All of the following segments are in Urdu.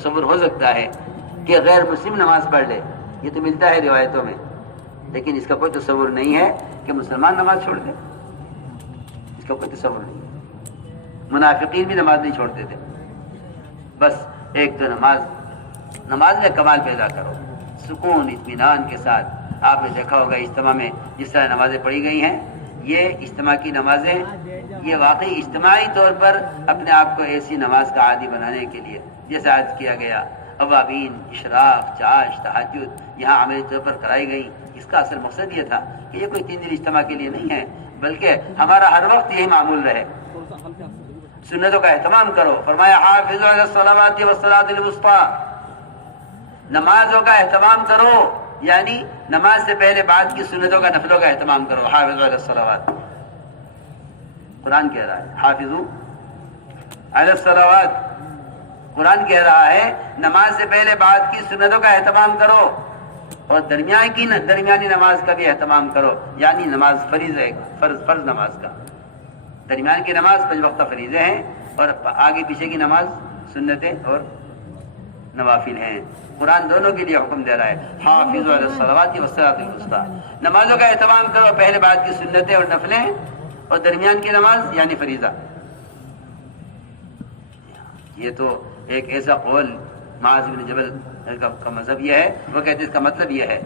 تصور ہو سکتا ہے کہ غیر مسلم نماز پڑھ لے، یہ تو ملتا ہے روایتوں میں، لیکن اس کا کوئی تصور نہیں ہے کہ مسلمان نماز چھوڑ دے، اس کا کوئی تصور نہیں ہے۔ منافقین بھی نماز نہیں چھوڑتے تھے۔ بس ایک تو نماز میں کمال پیدا کرو، سکون اطمینان کے ساتھ۔ آپ نے دیکھا ہوگا اجتماع میں جس طرح نمازیں پڑھی گئی ہیں، یہ اجتماع کی نمازیں، یہ واقعی اجتماعی طور پر اپنے آپ کو ایسی نماز کا عادی بنانے کے لیے جیسا عرض کیا گیا، اوابین، اشراق، چاش، تہجد یہاں عملی طور پر کرائی گئی۔ اس کا اصل مقصد یہ تھا کہ یہ کوئی 3 دن اجتماع کے لیے نہیں ہے، بلکہ ہمارا ہر وقت یہی معمول رہے۔ سنتوں کا اہتمام کرو، فرمایا حافظوا علی الصلوات والصلاۃ الوسطی، نمازوں کا اہتمام کرو، یعنی نماز سے پہلے بعد کی سنتوں کا نفلوں کا اہتمام کرو۔ حافظوا علی الصلوات، قرآن کہہ رہا ہے حافظوا علی الصلوات، قرآن کہہ رہا ہے نماز سے پہلے بعد کی سنتوں کا اہتمام کرو، اور درمیانی نماز کا بھی اہتمام کرو، یعنی نماز فریض ہے، فرض نماز کا۔ درمیان کی نماز 5 وقتہ فریضے ہیں، اور آگے پیچھے کی نماز سنتیں اور نوافل ہیں۔ قرآن دونوں کے لیے حکم دے رہا ہے، حافظوا علی الصلوات والصلاۃ الوسطی، نمازوں کا اہتمام کرو، پہلے بعد کی سنتیں اور نفلیں، اور درمیان کی نماز یعنی فریضہ۔ یہ تو ایک ایسا قول معاذ بن جبل کا مذہب یہ ہے، وہ کہتے ہیں اس کا مطلب یہ ہے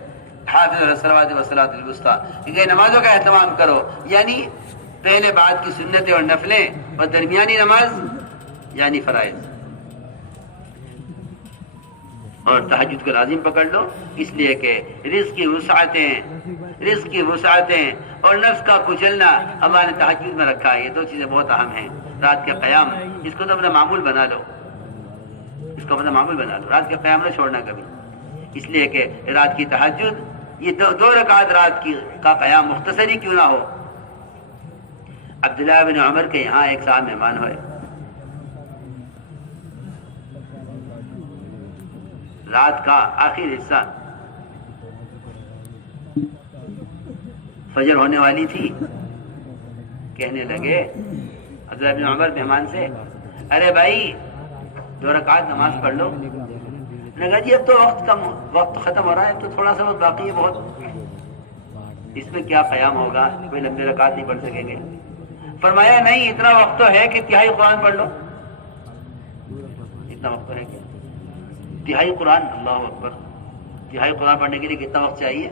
حافظوا علی الصلوات والصلاۃ الوسطی، کہ نمازوں کا اہتمام کرو، یعنی پہلے بعد کی سنتیں اور نفلیں، اور درمیانی نماز یعنی فرائض۔ اور تہجد کو لازم پکڑ لو، اس لیے کہ رزق کی وسعتیں اور نفس کا کچلنا ہمارے تہجد میں رکھا ہے۔ یہ 2 چیزیں بہت اہم ہیں۔ رات کا قیام، اس کو تو اپنا معمول بنا لو، رات کا قیام نہ چھوڑنا کبھی، اس لیے کہ رات کی تہجد، یہ 2 رکعت رات کی کا قیام مختصر ہی کیوں نہ ہو۔ عبداللہ بن عمر کے یہاں ایک صاحب مہمان ہوئے، رات کا آخر حصہ، فجر ہونے والی تھی، کہنے لگے عبداللہ بن عمر مہمان سے، ارے بھائی 2 رکعت نماز پڑھ لو۔ نے کہا جی اب تو وقت ختم ہو رہا ہے، تو تھوڑا سا وقت باقی ہے بہت، اس میں کیا قیام ہوگا، کوئی لمبے رکعت نہیں پڑھ سکیں گے۔ فرمایا نہیں، اتنا وقت تو ہے کہ تہائی قرآن پڑھ لو، اتنا وقت تو ہے کہ تہائی قرآن، اللہ اکبر، تہائی قرآن پڑھنے کے لیے کتنا وقت چاہیے؟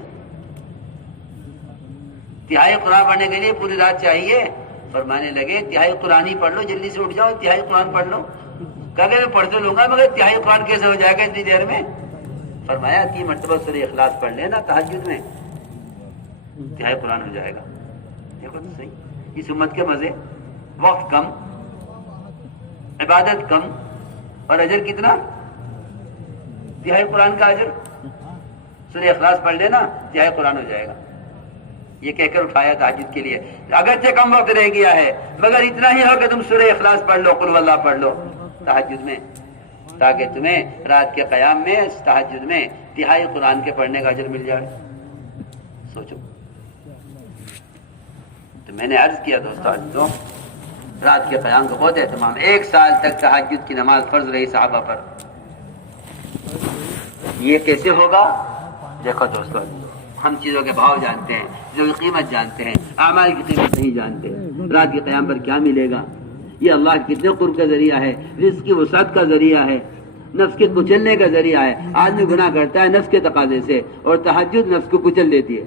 تہائی قرآن پڑھنے کے لیے پوری رات چاہیے۔ فرمانے لگے تہائی قرآن ہی پڑھ لو، جلدی سے اٹھ جاؤ، تہائی قرآن پڑھ لو۔ کہا کہ میں پڑھ تو لوں گا، مگر تہائی قرآن کیسے ہو جائے گا اتنی دیر میں؟ فرمایا 3 مرتبہ سورہ اخلاص پڑھ لینا تہجد میں، تہائی قرآن ہو جائے گا۔ دیکھو تو صحیح، اس امت کے مزے، وقت کم، عبادت کم، اور اجر کتنا؟ تہائی قرآن کا اجر۔ سورہ اخلاص پڑھ لینا، تہائی قرآن ہو جائے گا۔ یہ کہہ کر اٹھایا تہجد کے لیے، اگرچہ کم وقت رہ گیا ہے، مگر اتنا ہی ہو کہ تم سورہ اخلاص پڑھ لو، قل ہو اللہ پڑھ لو تہجد میں، تاکہ تمہیں رات کے قیام میں، تہجد میں تہائی قرآن کے پڑھنے کا اجر مل جائے۔ سوچو۔ تو میں نے عرض کیا دوستو، رات کے قیام کا بہت اہتمام، 1 سال تک تہجد کی نماز فرض رہی صحابہ پر۔ یہ کیسے ہوگا؟ دیکھو دوستو، ہم چیزوں کے بھاؤ جانتے ہیں، جو قیمت جانتے ہیں، اعمال کی قیمت نہیں جانتے۔ رات کے قیام پر کیا ملے گا؟ یہ اللہ کے کتنے قرب کا ذریعہ ہے، رزق کی وسعت کا ذریعہ ہے، نفس کے کچلنے کا ذریعہ ہے۔ آدمی گناہ کرتا ہے نفس کے تقاضے سے، اور تہجد نفس کو کچل دیتی ہے۔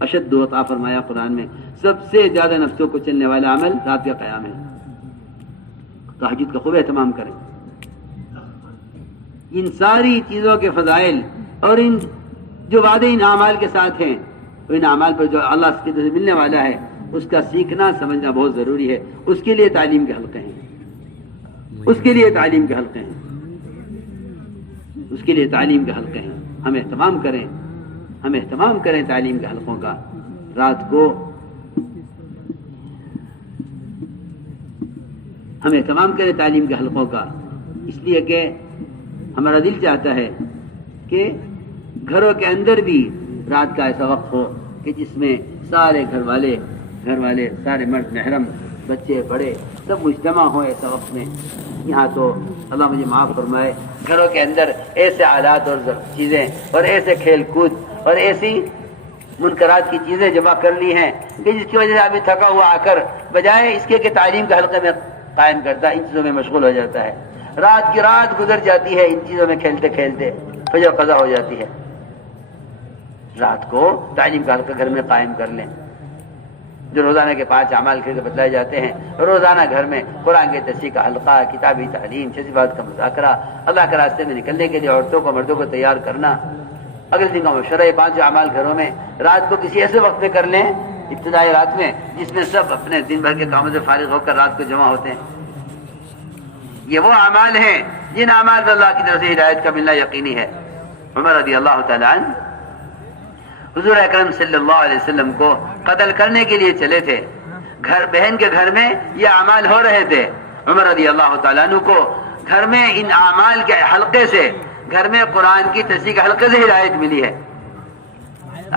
اشد عطا فرمایا قرآن میں، سب سے زیادہ نفس کو کچلنے والا عمل رات کا قیام ہے۔ تہجد کا خوب اہتمام کریں۔ ان ساری چیزوں کے فضائل اور ان جو وعدے ان اعمال کے ساتھ ہیں، ان اعمال پر جو اللہ کی طرف سے ملنے والا ہے، اس کا سیکھنا سمجھنا بہت ضروری ہے۔ اس کے لیے تعلیم کے حلقے ہیں، اس کے لیے تعلیم کے حلقے ہیں، اس کے لیے تعلیم کے حلقے ہیں۔ ہم اہتمام کریں تعلیم کے حلقوں کا۔ رات کو ہم اہتمام کریں تعلیم کے حلقوں کا، اس لیے کہ ہمارا دل چاہتا ہے کہ گھروں کے اندر بھی رات کا ایسا وقت ہو کہ جس میں سارے گھر والے سارے مرد محرم، بچے بڑے سب مجتمع ہو ایسا وقت میں، یہاں تو اللہ مجھے معاف فرمائے، گھروں کے اندر ایسے آلات اور چیزیں اور ایسے کھیل کود اور ایسی منکرات کی چیزیں جمع کر لی ہیں کہ جس کی وجہ سے آدمی تھکا ہوا آ کر بجائے اس کے کہ تعلیم کے حلقے میں قائم کرتا ان چیزوں میں مشغول ہو جاتا ہے، رات کی رات گزر جاتی ہے ان چیزوں میں کھیلتے کھیلتے، فجر قضا ہو جاتی ہے۔ رات کو تعلیم کا حلقہ گھر میں قائم کر لیں، جو روزانہ کے 5 اعمال کے بتلائے جاتے ہیں، روزانہ گھر میں قرآن کے تفسیر کا حلقہ، کتابی تعلیم، صفات کا مذاکرہ، اللہ کے راستے میں نکلنے کے لیے عورتوں کو مردوں کو تیار کرنا، اگلے دن کا مشورہ، 5 اعمال گھروں میں رات کو کسی ایسے وقت میں کر لیں، ابتدائی رات میں، جس میں سب اپنے دن بھر کے کاموں سے فارغ ہو کر رات کو جمع ہوتے ہیں۔ یہ وہ اعمال ہیں جن اعمال پر اللہ کی طرف سے ہدایت کا ملنا یقینی ہے۔ عمر رضی اللہ تعالیٰ عنہ حضور اکرم صلی اللہ علیہ وسلم کو قتل کرنے کے لیے چلے تھے، گھر بہن کے گھر میں یہ اعمال ہو رہے تھے، عمر رضی اللہ تعالیٰ عنہ کو گھر میں ان اعمال کے حلقے سے، گھر میں قرآن کی تفسیر کے حلقے سے ہدایت ملی ہے۔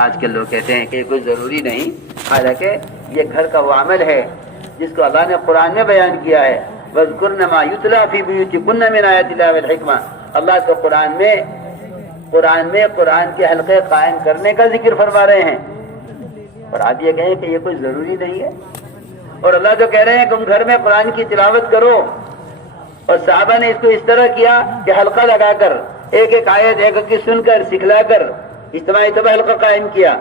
آج کل لوگ کہتے ہیں کہ یہ کوئی ضروری نہیں، حالانکہ یہ گھر کا وہ عمل ہے جس کو اللہ نے قرآن میں بیان کیا ہے، وَاذْكُرْنَ مَا يُتْلَىٰ فِي بُيُوتِكُنَّ مِنْ آيَاتِ اللَّهِ وَالْحِكْمَةِ، اللہ تو قرآن میں قرآن کے حلقے قائم کرنے کا ذکر فرما رہے ہیں، اور آپ یہ کہیں کہ یہ کوئی ضروری نہیں ہے، اور اللہ تو کہہ رہے ہیں کہ تم گھر میں قرآن کی تلاوت کرو، اور صحابہ نے اس کو اس طرح کیا کہ حلقہ لگا کر ایک ایک آیت ایک ایک سن کر سکھلا کر اجتماعی طب حلقہ قائم کیا۔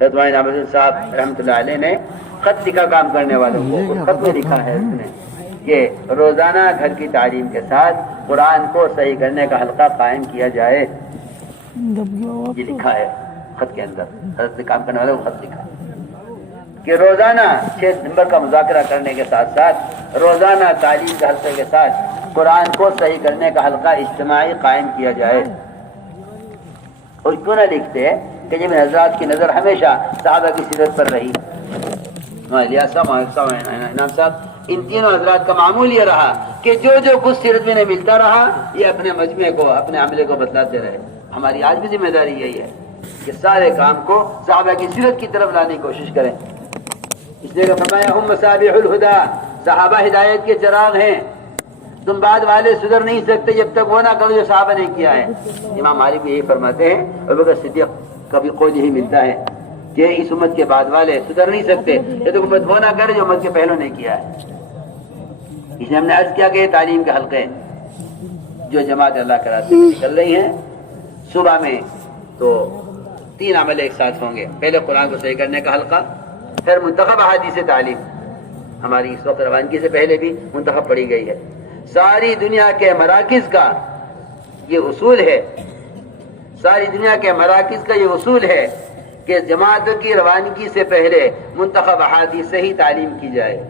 حضرت مولانا عبدالعزیز صاحب رحمۃ اللہ علیہ نے خط لکھا کام کرنے والوں کو، اس خط میں لکھا ہے اس نے کہ روزانہ گھر کی تعلیم کے ساتھ قرآن کو صحیح کرنے کا حلقہ قائم کیا جائے، یہ لکھا ہے خط کے اندر، حضرت کام کرنے والوں کو خط لکھا کہ روزانہ 6 نمبر کا مذاکرہ کرنے کے ساتھ ساتھ روزانہ تعلیم کے حلقے کے ساتھ قرآن کو صحیح کرنے کا حلقہ اجتماعی قائم کیا جائے۔ اور کیوں نہ لکھتے کہ جب حضرات کی نظر ہمیشہ صحابہ کی سیرت پر رہی، انعام صاحب، ان تینوں حضرات کا معمول یہ رہا کہ جو جو کچھ سیرت میں ملتا رہا یہ اپنے مجمع کو، اپنے عملے کو بتلاتے رہے۔ ہماری آج بھی ذمہ داری یہی ہے کہ سارے کام کو صحابہ کی سیرت کی طرف لانے کی کوشش کریں، اس لیے کہ فرمایا ہم مصابیح الہدیٰ، صحابہ ہدایت کے چراغ ہیں، تم بعد والے سدھر نہیں سکتے جب تک وہ نہ کرو جو صحابہ نے کیا ہے۔ امام مالک بھی یہی فرماتے ہیں، ابو بکر صدیق کا بھی قول یہی ملتا ہے کہ اس امت کے بعد والے سدھر نہیں سکتے جب تک امت وہ نہ کرے جو امت کے پہلوں نے کیا ہے۔ اس لیے ہم نے عرض کیا کہ یہ تعلیم کے حلقے جو جماعت اللہ کے راستے میں نکل رہی ہیں، صبح میں تو 3 عمل ایک ساتھ ہوں گے، پہلے قرآن کو صحیح کرنے کا حلقہ، پھر منتخب احادیث تعلیم، ہماری اس وقت روانگی سے پہلے بھی منتخب پڑھی گئی ہے۔ ساری دنیا کے مراکز کا یہ اصول ہے، ساری دنیا کے مراکز کا یہ اصول ہے کہ جماعتوں کی روانگی سے پہلے منتخب احادیث سے ہی تعلیم کی جائے،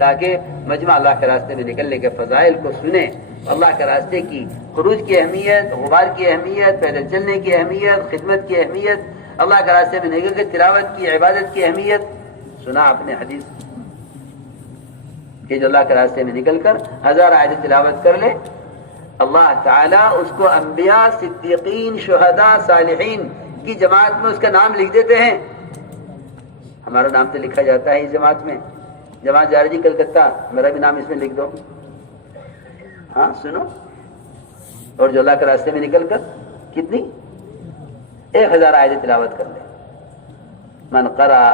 تاکہ مجمع اللہ کے راستے میں نکلنے کے فضائل کو سنیں، اللہ کے راستے کی خروج کی اہمیت، غبار کی اہمیت، پیدل چلنے کی اہمیت، خدمت کی اہمیت، اللہ کے راستے میں نکل کے تلاوت کی، عبادت کی اہمیت سنا اپنے حدیث کہ جو اللہ کے راستے میں نکل کر 1000 آیت تلاوت کر لے، اللہ تعالیٰ اس کو انبیاء، صدیقین، شہداء، صالحین کی جماعت میں اس کا نام لکھ دیتے ہیں۔ ہمارا نام تو لکھا جاتا ہے اس جماعت میں، جماعت جا رہی کلکتہ، میرا بھی نام اس میں لکھ دو، ہاں سنو، اور جو اللہ کے راستے میں نکل کر کتنی 1000 آیت تلاوت کر لے، من قرأ